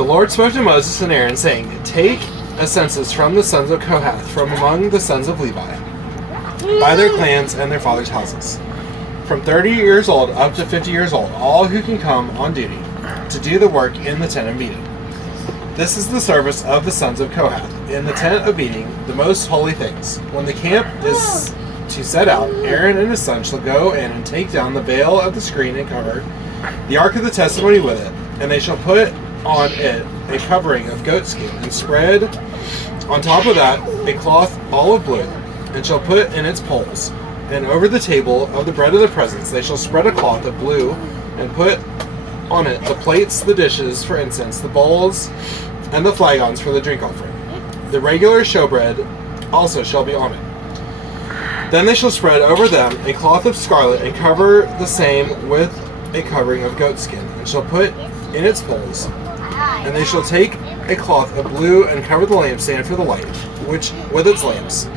The Lord spoke to Moses and Aaron, saying, Take a census from the sons of Kohath, from among the sons of Levi, by their clans and their fathers' houses, from 30 years old up to 50 years old, all who can come on duty to do the work in the tent of meeting. This is the service of the sons of Kohath in the tent of meeting, the most holy things. When the camp is to set out, Aaron and his sons shall go in and take down the veil of the screen and cover the ark of the testimony with it, and they shall put on it a covering of goatskin, and spread on top of that a cloth olive blue, and shall put in its poles. And over the table of the bread of the presence they shall spread a cloth of blue, and put on it the plates, the dishes for incense, the bowls, and the flagons for the drink offering. The regular showbread also shall be on it. Then they shall spread over them a cloth of scarlet, and cover the same with a covering of goatskin, and shall put in its poles. And they shall take a cloth of blue, and cover the lampstand for the light, which with its lamps,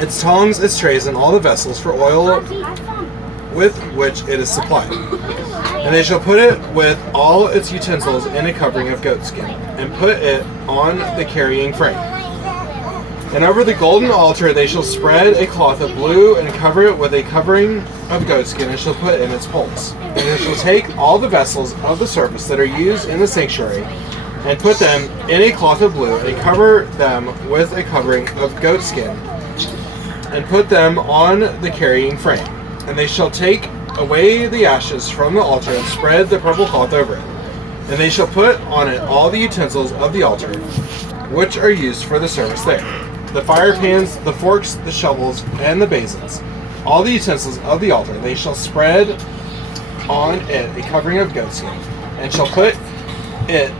its tongs, its trays, and all the vessels for oil with which it is supplied. And they shall put it with all its utensils in a covering of goatskin, and put it on the carrying frame. And over the golden altar they shall spread a cloth of blue, and cover it with a covering of goatskin, and shall put in its poles. And they shall take all the vessels of the service that are used in the sanctuary, and put them in a cloth of blue, and cover them with a covering of goatskin, and put them on the carrying frame. And they shall take away the ashes from the altar, and spread the purple cloth over it. And they shall put on it all the utensils of the altar, which are used for the service there: the fire pans, the forks, the shovels, and the basins, all the utensils of the altar. They shall spread on it a covering of goatskin, and shall put it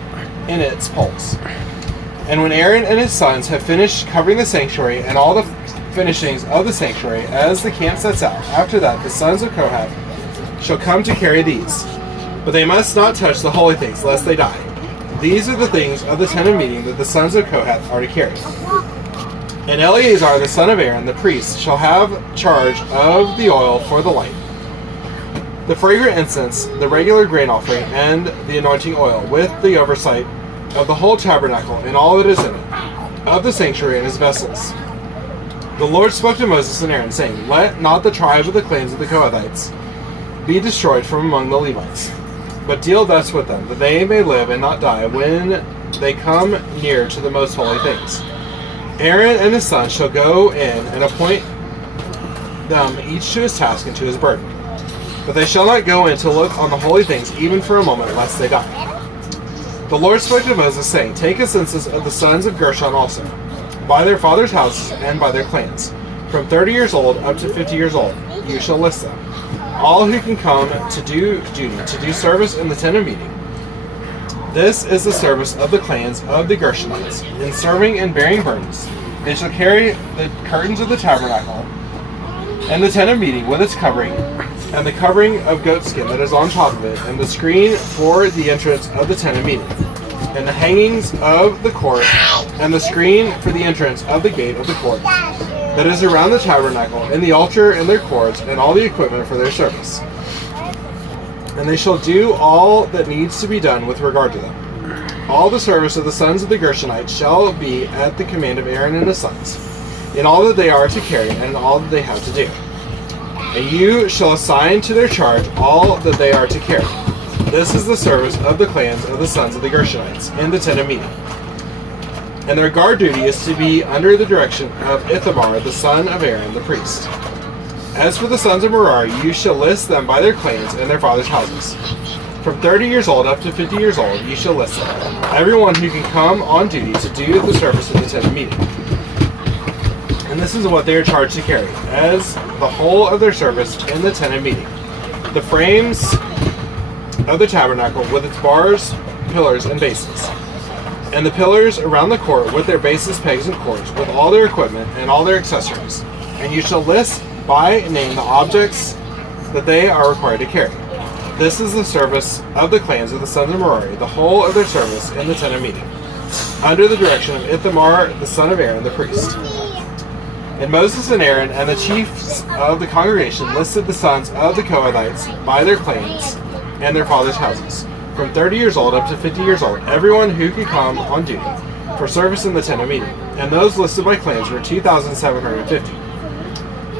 in its poles. And when Aaron and his sons have finished covering the sanctuary and all the finishings of the sanctuary, as the camp sets out, after that the sons of Kohath shall come to carry these. But they must not touch the holy things, lest they die. These are the things of the tent of meeting that the sons of Kohath are to carry. And Eleazar the son of Aaron, the priest, shall have charge of the oil for the light, the fragrant incense, the regular grain offering, and the anointing oil, with the oversight of the whole tabernacle and all that is in it, of the sanctuary and his vessels. The Lord spoke to Moses and Aaron, saying, Let not the tribe of the clans of the Kohathites be destroyed from among the Levites, but deal thus with them, that they may live and not die when they come near to the most holy things. Aaron and his sons shall go in and appoint them each to his task and to his burden. But they shall not go in to look on the holy things even for a moment, lest they die. The Lord spoke to Moses, saying, Take a census of the sons of Gershon also, by their fathers' houses and by their clans. From 30 years old up to 50 years old, you shall list them. All who can come to do duty, to do service in the tent of meeting. This is the service of the clans of the Gershonites, in serving and bearing burdens. They shall carry the curtains of the tabernacle, and the tent of meeting with its covering, and the covering of goatskin that is on top of it, and the screen for the entrance of the tent of meeting, and the hangings of the court, and the screen for the entrance of the gate of the court that is around the tabernacle, and the altar and their cords, and all the equipment for their service. And they shall do all that needs to be done with regard to them. All the service of the sons of the Gershonites shall be at the command of Aaron and his sons, in all that they are to carry, and in all that they have to do. And you shall assign to their charge all that they are to carry. This is the service of the clans of the sons of the Gershonites in the tent of meeting. And their guard duty is to be under the direction of Ithamar the son of Aaron the priest. As for the sons of Merari, you shall list them by their clans and their fathers' houses. From 30 years old up to 50 years old, you shall list them, everyone who can come on duty to do the service of the tent of meeting. And this is what they are charged to carry, as the whole of their service in the tent of meeting: the frames of the tabernacle with its bars, pillars, and bases, and the pillars around the court with their bases, pegs, and cords, with all their equipment and all their accessories. And you shall list by name the objects that they are required to carry. This is the service of the clans of the sons of Merari, the whole of their service in the tent of meeting, under the direction of Ithamar the son of Aaron the priest. And Moses and Aaron and the chiefs of the congregation listed the sons of the Kohathites by their clans and their fathers' houses, from 30 years old up to 50 years old, everyone who could come on duty for service in the tent of meeting. And those listed by clans were 2,750.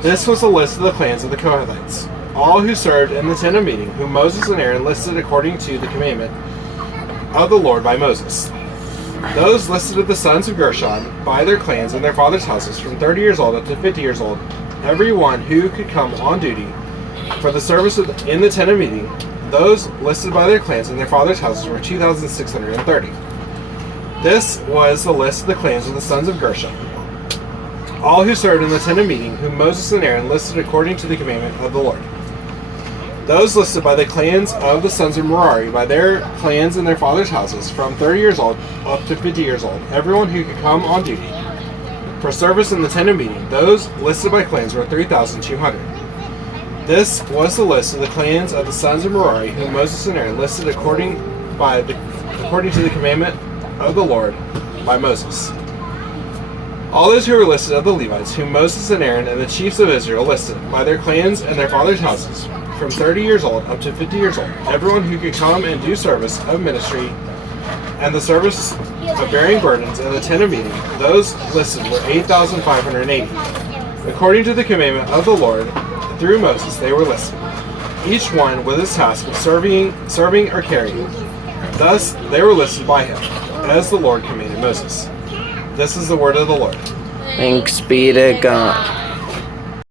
This was the list of the clans of the Kohathites, all who served in the tent of meeting, whom Moses and Aaron listed according to the commandment of the Lord by Moses. Those listed of the sons of Gershon by their clans and their fathers' houses, from 30 years old up to 50 years old, everyone who could come on duty for the service in the tent of meeting. Those listed by their clans and their fathers' houses were 2,630. This was the list of the clans of the sons of Gershon, all who served in the tent of meeting, whom Moses and Aaron listed according to the commandment of the Lord. Those listed by the clans of the sons of Merari by their clans and their fathers' houses, from 30 years old up to 50 years old, everyone who could come on duty for service in the tent of meeting. Those listed by clans were 3,200. This was the list of the clans of the sons of Merari, whom Moses and Aaron listed according to the commandment of the Lord by Moses. All those who were listed of the Levites, whom Moses and Aaron and the chiefs of Israel listed by their clans and their fathers' houses, from 30 years old up to 50 years old, everyone who could come and do service of ministry and the service of bearing burdens in the tent of meeting, those listed were 8,580. According to the commandment of the Lord through Moses, they were listed, each one with his task of serving or carrying. Thus they were listed by him, as the Lord commanded Moses. This is the word of the Lord. Thanks be to God.